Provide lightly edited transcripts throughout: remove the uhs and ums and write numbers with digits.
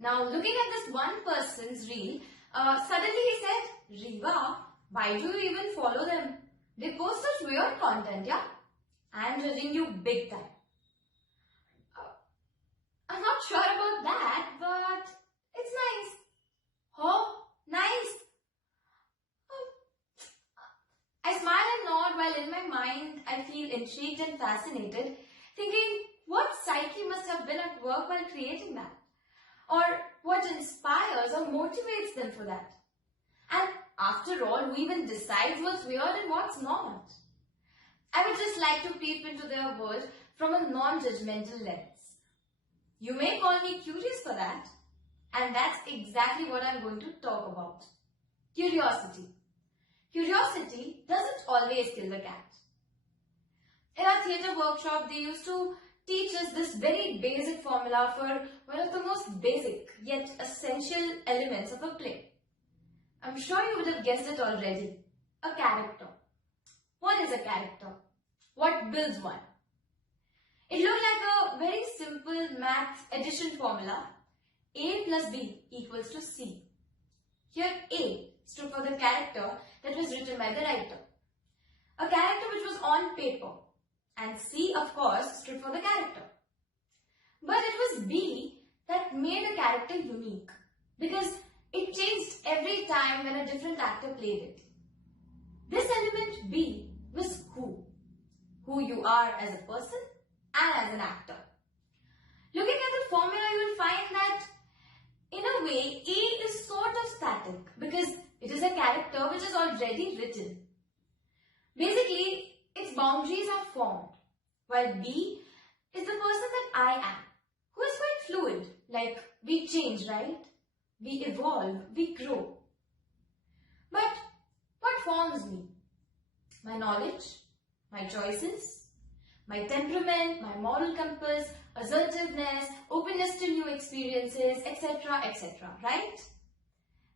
Now looking at this one person's reel, suddenly he said, Reeva, why do you even follow them? They post such weird content, yeah? I'm judging you big time. I'm not sure about that, but it's nice. Oh, nice. I smile and nod while in my mind I feel intrigued and fascinated, thinking what psyche must have been at work while creating that? Or what inspires or motivates them for that? And after all, who even decides what's weird and what's not? I would just like to peep into their world from a non-judgmental lens. You may call me curious for that, and that's exactly what I'm going to talk about. Curiosity. Curiosity doesn't always kill the cat. In our theatre workshop, they used to teach us this very basic formula for one of the most basic yet essential elements of a play. I'm sure you would have guessed it already. A character. What is a character? What builds one? It looked like a very simple math addition formula. A plus B equals to C. Here A stood for the character that was written by the writer. A character which was on paper. And C, of course, stood for the character. But it was B that made a character unique because it changed every time when a different actor played it. This element B was who you are as a person and as an actor. Looking at the formula, you will find that in a way A is sort of static because it is a character which is already written. Basically, its boundaries are formed, while B is the person that I am, who is quite fluid, like we change, right? We evolve, we grow. But what forms me? My knowledge, my choices, my temperament, my moral compass, assertiveness, openness to new experiences, etc., etc., right?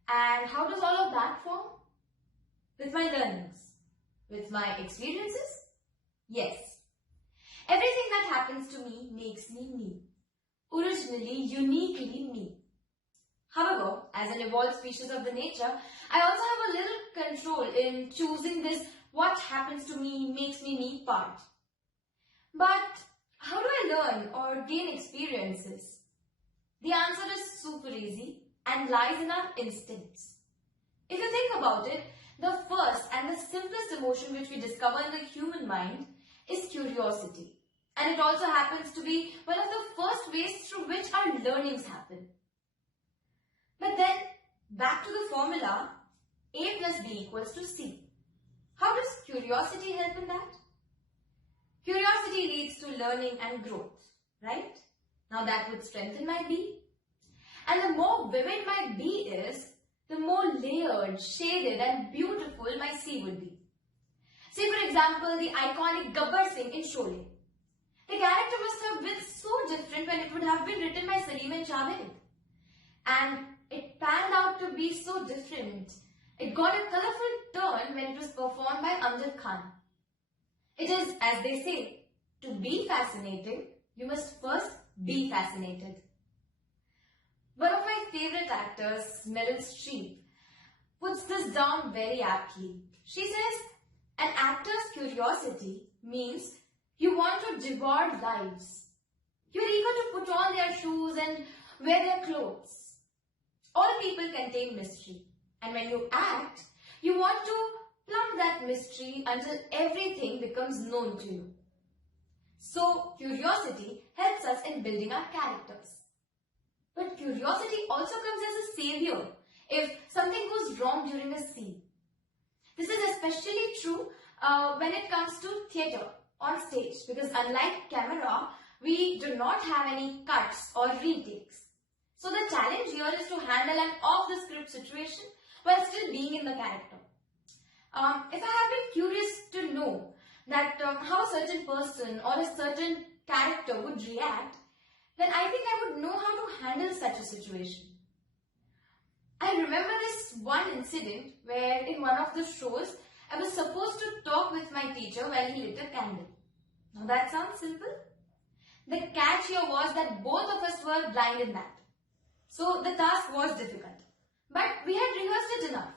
And how does all of that form? With my learnings. With my experiences? Yes. Everything that happens to me makes me me. Originally, uniquely me. However, as an evolved species of the nature, I also have a little control in choosing this what happens to me makes me part. But how do I learn or gain experiences? The answer is super easy and lies in our instincts. If you think about it, the first and the simplest emotion which we discover in the human mind is curiosity. And it also happens to be one of the first ways through which our learnings happen. But then, back to the formula, A plus B equals to C. How does curiosity help in that? Curiosity leads to learning and growth, right? Now that would strengthen my B. And the more vivid my B is, the more layered, shaded and beautiful my C would be. Say for example, the iconic Gabbar Singh in Sholay. The character must have been so different when it would have been written by Salim and Javed. And it panned out to be so different. It got a colourful turn when it was performed by Amjad Khan. It is, as they say, to be fascinating, you must first be fascinated. One of my favourite actors, Meryl Streep, puts this down very aptly. She says, an actor's curiosity means you want to devour lives. You're eager to put on their shoes and wear their clothes. All people contain mystery, and when you act, you want to plumb that mystery until everything becomes known to you. So, curiosity helps us in building our characters. But curiosity also comes as a savior if something goes wrong during a scene. This is especially true when it comes to theatre, on stage, because unlike camera, we do not have any cuts or retakes. So the challenge here is to handle an off-the-script situation while still being in the character. If I have been curious to know that how a certain person or a certain character would react, then I think I would know how to handle such a situation. I remember this one incident where in one of the shows, I was supposed to talk with my teacher while he lit a candle. Now that sounds simple. The catch here was that both of us were blind in that. So the task was difficult. But we had rehearsed it enough.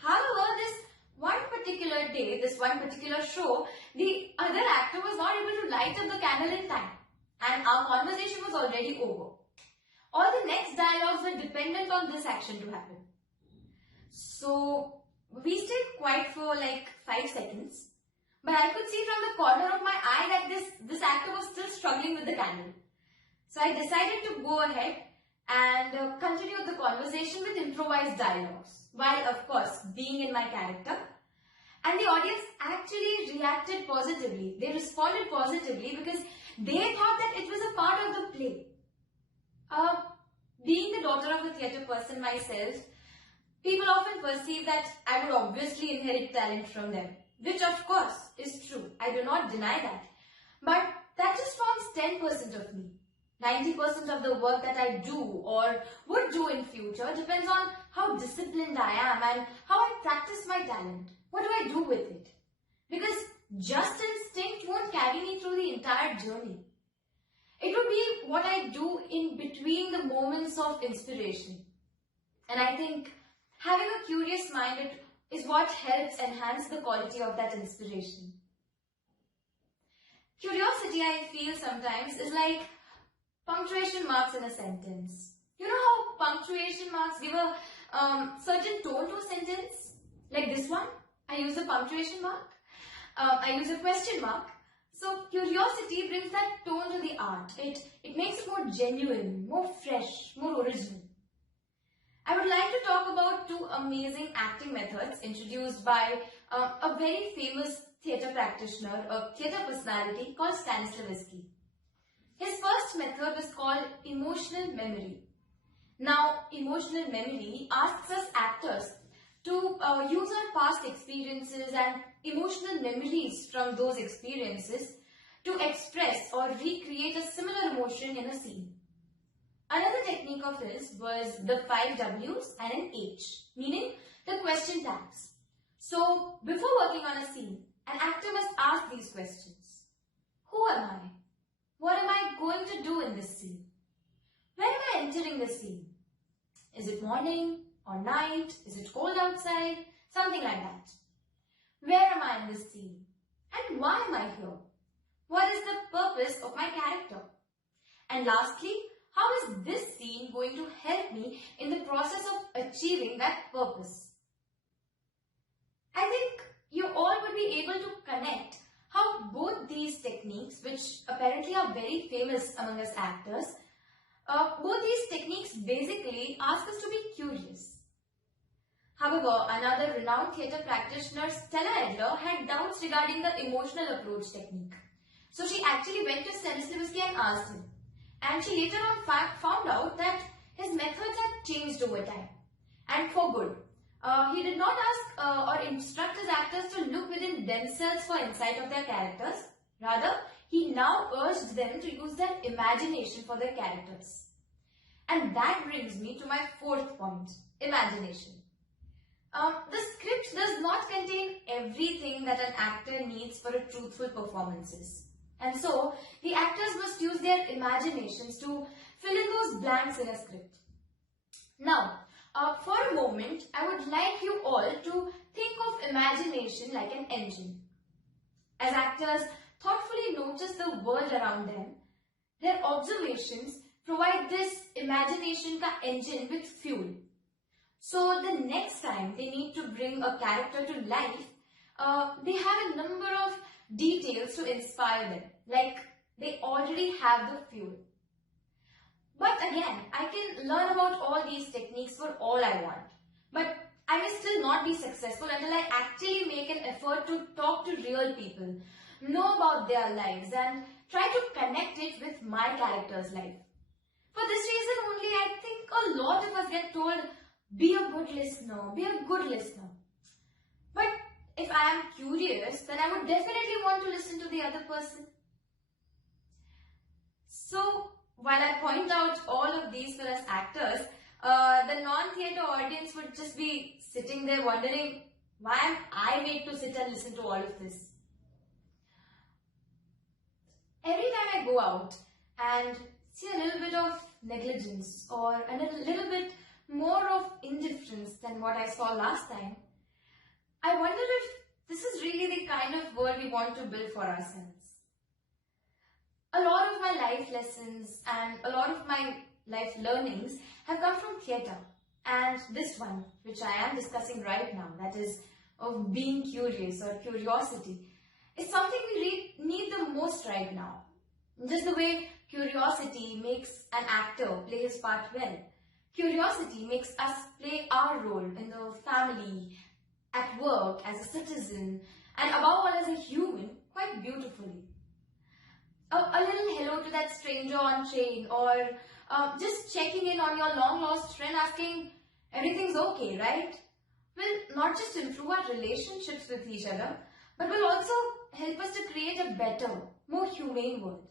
However, this one particular day, this one particular show, the other actor was not able to light up the candle in time. And our conversation was already over. All the next dialogues were dependent on this action to happen. So we stayed quiet for like 5 seconds. But I could see from the corner of my eye that this actor was still struggling with the candle. So I decided to go ahead and continue the conversation with improvised dialogues, while of course being in my character. And the audience actually reacted positively. They responded positively because they thought that it was a part of the play. Being the daughter of a theatre person myself, people often perceive that I would obviously inherit talent from them, which of course is true. I do not deny that. But that just forms 10% of me. 90% of the work that I do or would do in future depends on how disciplined I am and how I practice my talent. What do I do with it? Because just instinct won't carry me through the entire journey. It would be what I do in between the moments of inspiration. And I think having a curious mind is what helps enhance the quality of that inspiration. Curiosity, I feel sometimes, is like punctuation marks in a sentence. You know how punctuation marks give a certain tone to a sentence? Like this one, I use a punctuation mark. I use a question mark. So curiosity brings that tone to the art. It makes it more genuine, more fresh, more original. I would like to talk about 2 amazing acting methods introduced by a very famous theatre practitioner, a theatre personality called Stanislavski. His first method was called emotional memory. Now, emotional memory asks us actors to use our past experiences and emotional memories from those experiences to express or recreate a similar emotion in a scene. Another technique of his was the 5 W's and an H, meaning the question tags. So, before working on a scene, an actor must ask these questions. Who am I? What am I going to do in this scene? When am I entering the scene? Is it morning or night? Is it cold outside? Something like that. Where am I in this scene? And why am I here? What is the purpose of my character? And lastly, how is this scene going to help me in the process of achieving that purpose? I think you all would be able to connect how both these techniques, which apparently are very famous among us actors, both these techniques basically ask us to be curious. However, another renowned theatre practitioner, Stella Adler, had doubts regarding the emotional approach technique. So she actually went to Stanislavski and asked him. And she later on found out that his methods had changed over time. And for good. He did not ask or instruct his actors to look within themselves for insight of their characters. Rather, he now urged them to use their imagination for their characters. And that brings me to my 4th point, imagination. The script does not contain everything that an actor needs for a truthful performance. And so, the actors must use their imaginations to fill in those blanks in a script. Now, for a moment, I would like you all to think of imagination like an engine. As actors thoughtfully notice the world around them, their observations provide this imagination ka engine with fuel. So the next time they need to bring a character to life, they have a number of details to inspire them, like they already have the fuel. But again, I can learn about all these techniques for all I want. But I may still not be successful until I actually make an effort to talk to real people, know about their lives and try to connect it with my character's life. For this reason only, I think a lot of us get told, be a good listener, be a good listener. But if I am curious, then I would definitely want to listen to the other person. So, while I point out all of these for us actors, the non-theatre audience would just be sitting there wondering, why am I made to sit and listen to all of this? Every time I go out and see a little bit of negligence or a little bit more of indifference than what I saw last time, I wonder if this is really the kind of world we want to build for ourselves. A lot of my life lessons and a lot of my life learnings have come from theatre. And this one, which I am discussing right now, that is of being curious or curiosity, is something we need the most right now. Just the way curiosity makes an actor play his part well. Curiosity makes us play our role in the family, at work, as a citizen, and above all as a human, quite beautifully. A little hello to that stranger on train, or just checking in on your long lost friend asking, everything's okay, right? Will not just improve our relationships with each other, but will also help us to create a better, more humane world.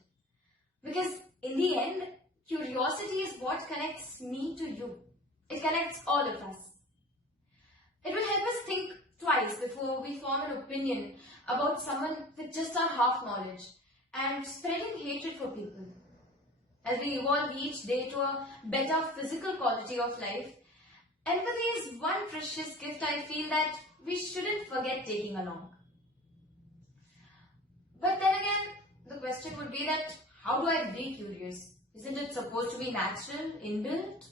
Because in the end, curiosity is what connects me to you. It connects all of us. It will help us think twice before we form an opinion about someone with just our half knowledge and spreading hatred for people. As we evolve each day to a better physical quality of life, empathy is one precious gift I feel that we shouldn't forget taking along. But then again, the question would be that how do I be curious? Isn't it supposed to be natural, inbuilt?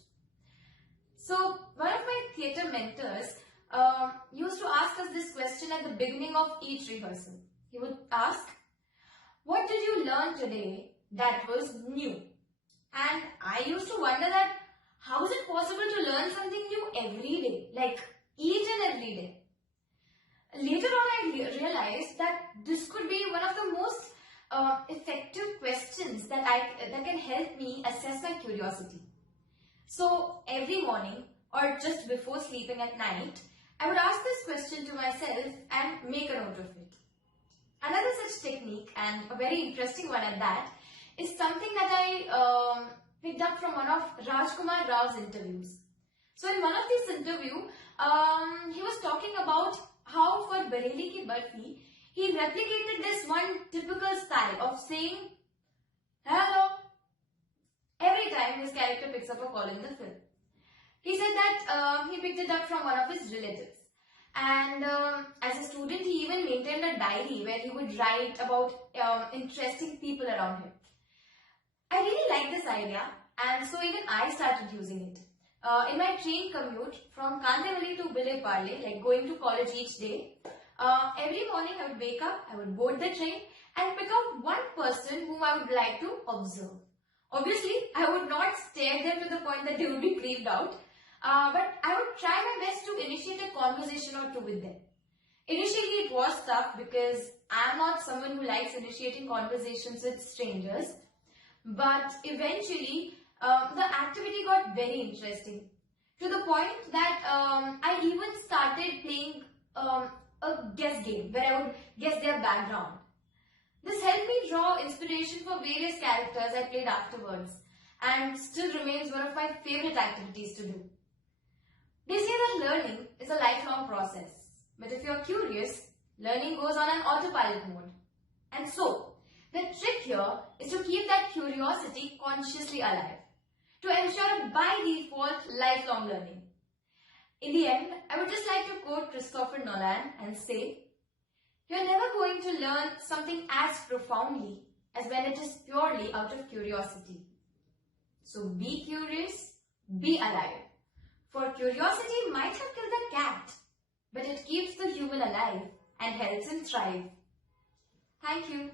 So one of my theatre mentors used to ask us this question at the beginning of each rehearsal. He would ask, what did you learn today that was new? And I used to wonder that how is it possible to learn something new every day, like each and every day? Later on I realized that this could be one of the most effective questions that can help me assess my curiosity. So every morning or just before sleeping at night, I would ask this question to myself and make a note of it. Another such technique, and a very interesting one at that, is something that I picked up from one of Raj's interviews. So in one of these interviews, he was talking about how for Bareli Ki Barfi, he replicated this one typical style of saying hello every time his character picks up a call in the film. He said that he picked it up from one of his relatives. And as a student, he even maintained a diary where he would write about interesting people around him. I really liked this idea, and so even I started using it. In my train commute from Kandivali to Bile Parle, like going to college each day, every morning I would wake up, I would board the train and pick out one person whom I would like to observe. Obviously, I would not stare them to the point that they would be creeped out, but I would try my best to initiate a conversation or two with them. Initially, it was tough because I am not someone who likes initiating conversations with strangers, but eventually, the activity got very interesting to the point that I even started playing a guess game where I would guess their background. This helped me draw inspiration for various characters I played afterwards and still remains one of my favorite activities to do. They say that learning is a lifelong process, but if you're curious, learning goes on an autopilot mode. And so, the trick here is to keep that curiosity consciously alive, to ensure by default lifelong learning. In the end, I would just like to quote Christopher Nolan and say, you're never going to learn something as profoundly as when it is purely out of curiosity. So be curious, be alive. For curiosity might have killed the cat, but it keeps the human alive and helps him thrive. Thank you.